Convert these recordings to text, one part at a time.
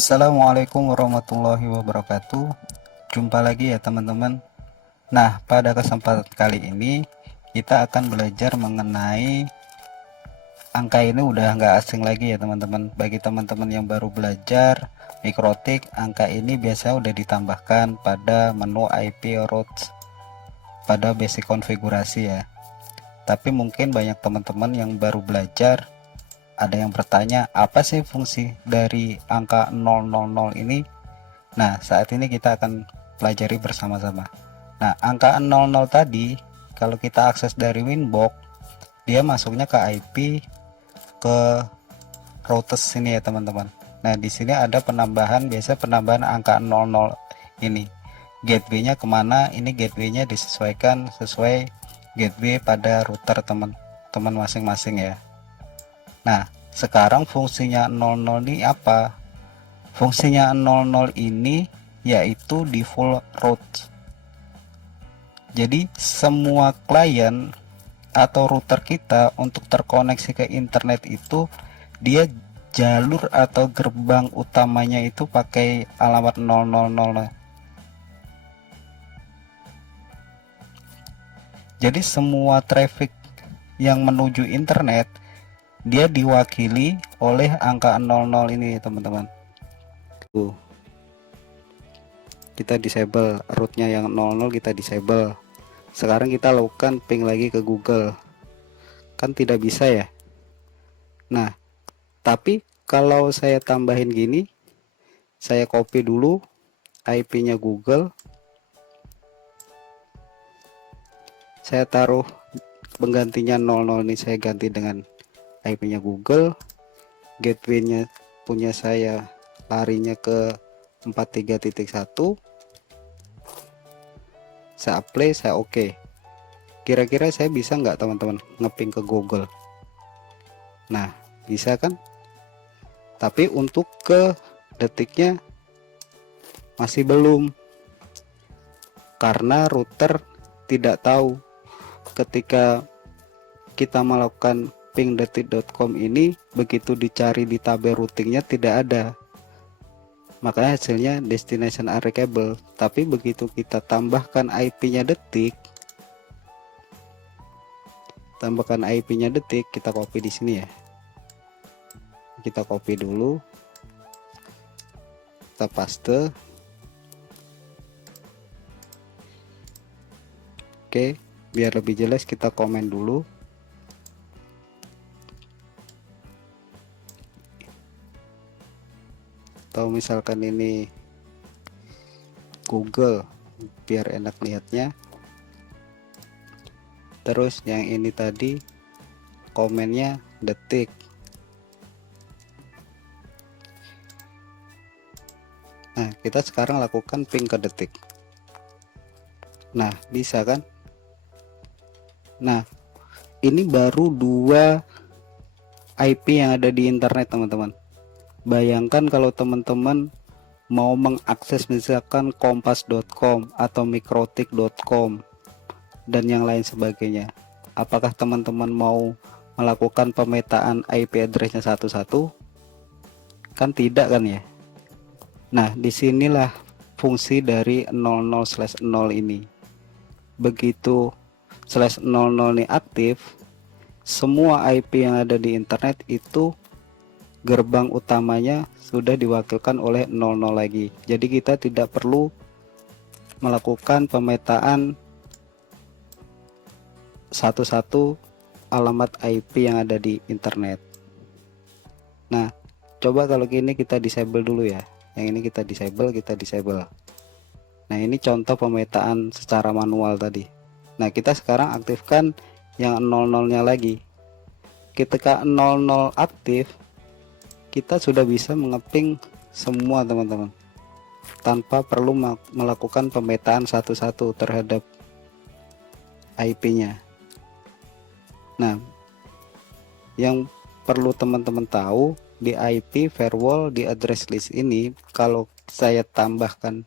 Assalamualaikum warahmatullahi wabarakatuh. Jumpa lagi ya teman-teman. Nah, pada kesempatan kali ini kita akan belajar mengenai angka. Ini udah nggak asing lagi ya teman-teman. Bagi teman-teman yang baru belajar mikrotik, angka ini biasanya udah ditambahkan pada menu IP routes pada basic konfigurasi ya. Tapi mungkin banyak teman-teman yang baru belajar ada yang bertanya, apa sih fungsi dari angka 000 ini? Nah, saat ini kita akan pelajari bersama-sama. Nah, angka 00 tadi, kalau kita akses dari Winbox, dia masuknya ke IP ke routes sini ya teman-teman. Nah, di sini ada penambahan, biasa penambahan angka 00 ini. Gateway-nya kemana? Ini gateway-nya disesuaikan sesuai gateway pada router teman-teman masing-masing ya. Nah, sekarang fungsinya 00 ini apa? Fungsinya 00 ini yaitu default route. Jadi semua klien atau router kita untuk terkoneksi ke internet itu dia jalur atau gerbang utamanya itu pakai alamat 000. Jadi semua traffic yang menuju internet dia diwakili oleh angka 00 ini teman-teman. Kita disable rootnya yang 00, kita disable. Sekarang kita lakukan ping lagi ke Google, kan tidak bisa ya. Nah, tapi kalau saya tambahin gini, saya copy dulu IP nya Google, saya taruh penggantinya 00 ini, saya ganti dengan IP nya Google, gateway nya punya saya larinya ke 43.1, saya apply, saya oke. Kira-kira saya bisa nggak teman-teman ngeping ke Google? Nah, bisa kan? Tapi untuk ke detiknya masih belum, karena router tidak tahu ketika kita melakukan ping.detik.com ini, begitu dicari di tabel routingnya tidak ada, makanya hasilnya destination unreachable. Tapi begitu kita tambahkan IP-nya detik, kita copy di sini ya, kita copy dulu, kita paste. Oke, biar lebih jelas kita komen dulu. Atau misalkan ini Google biar enak lihatnya. Terus yang ini tadi komennya detik. Nah, kita sekarang lakukan ping ke detik. Nah, bisa kan? Nah, ini baru 2 IP yang ada di internet teman-teman. Bayangkan kalau teman-teman mau mengakses misalkan kompas.com atau mikrotik.com dan yang lain sebagainya, apakah teman-teman mau melakukan pemetaan IP addressnya satu-satu? Kan tidak kan ya. Nah, disinilah fungsi dari 00/0 ini. Begitu /00 ini aktif, semua IP yang ada di internet itu gerbang utamanya sudah diwakilkan oleh 00 lagi. Jadi kita tidak perlu melakukan pemetaan satu-satu alamat IP yang ada di internet. Nah, coba kalau gini kita disable dulu ya. Yang ini kita disable. Nah, ini contoh pemetaan secara manual tadi. Nah, kita sekarang aktifkan yang 00-nya lagi. Ketika 00 aktif, kita sudah bisa mengeping semua teman-teman, tanpa perlu melakukan pemetaan satu-satu terhadap IP-nya. Nah, yang perlu teman-teman tahu, di IP firewall di address list ini, kalau saya tambahkan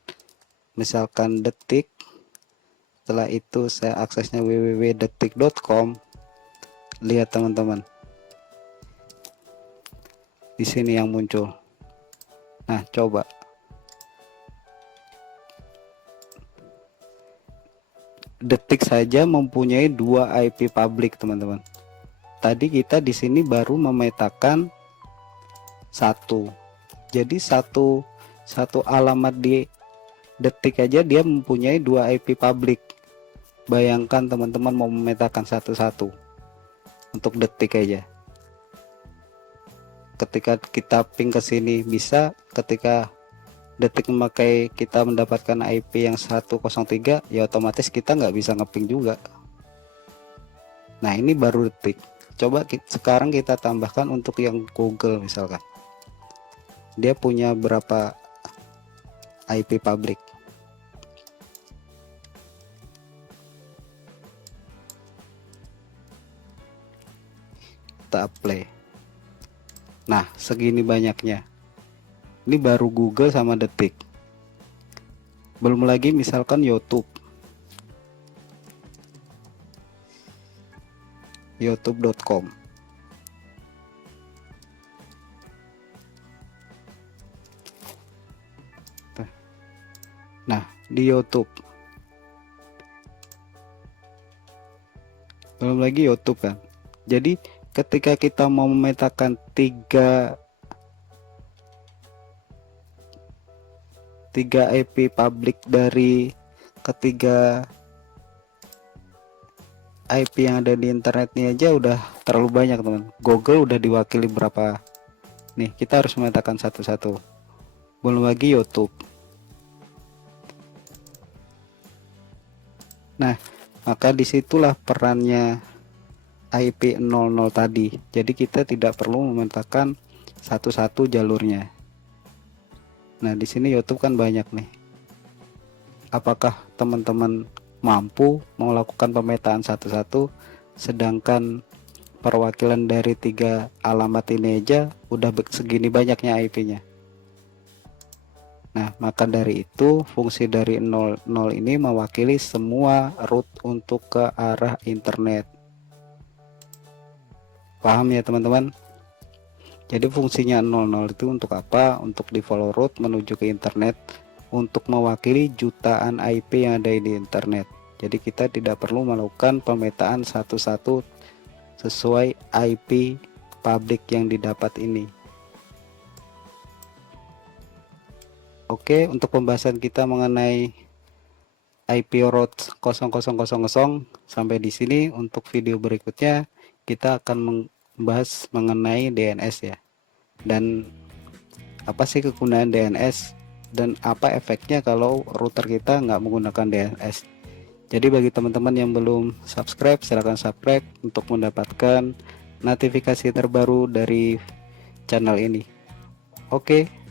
misalkan detik, setelah itu saya aksesnya www.detik.com, lihat teman-teman, di sini yang muncul Nah, coba Detik saja mempunyai 2 IP publik, teman-teman. Tadi kita di sini baru memetakan satu. Jadi satu alamat di Detik aja dia mempunyai 2 IP publik. Bayangkan teman-teman mau memetakan satu-satu untuk Detik aja. Ketika kita ping ke sini bisa, ketika Detik memakai kita mendapatkan IP yang 103, ya otomatis kita nggak bisa ngeping juga. Nah, ini baru Detik. Coba sekarang kita tambahkan untuk yang Google misalkan. Dia punya berapa IP publik? Kita play. Nah, segini banyaknya. Ini baru Google sama Detik. Belum lagi misalkan YouTube. youtube.com. Nah, di YouTube. Belum lagi YouTube kan. Jadi ketika kita mau memetakan tiga IP publik dari ketiga IP yang ada di internet ini aja udah terlalu banyak, teman. Google udah diwakili berapa nih, kita harus memetakan satu-satu. Belum lagi YouTube. Nah, maka disitulah perannya IP 00 tadi. Jadi kita tidak perlu memetakan satu-satu jalurnya. Nah, di sini YouTube kan banyak nih. Apakah teman-teman mampu melakukan pemetaan satu-satu, sedangkan perwakilan dari 3 alamat ini aja udah segini banyaknya IP-nya. Nah, maka dari itu fungsi dari 00 ini mewakili semua root untuk ke arah internet. Paham ya teman-teman? Jadi fungsinya 00 itu untuk apa? Untuk di follow root menuju ke internet, untuk mewakili jutaan IP yang ada di internet. Jadi kita tidak perlu melakukan pemetaan satu-satu sesuai IP publik yang didapat ini. Oke, untuk pembahasan kita mengenai IP root 0000 sampai di sini. Untuk video berikutnya kita akan membahas mengenai DNS ya. Dan apa sih kegunaan DNS dan apa efeknya kalau router kita nggak menggunakan DNS. Jadi bagi teman-teman yang belum subscribe, silahkan subscribe untuk mendapatkan notifikasi terbaru dari channel ini. Oke.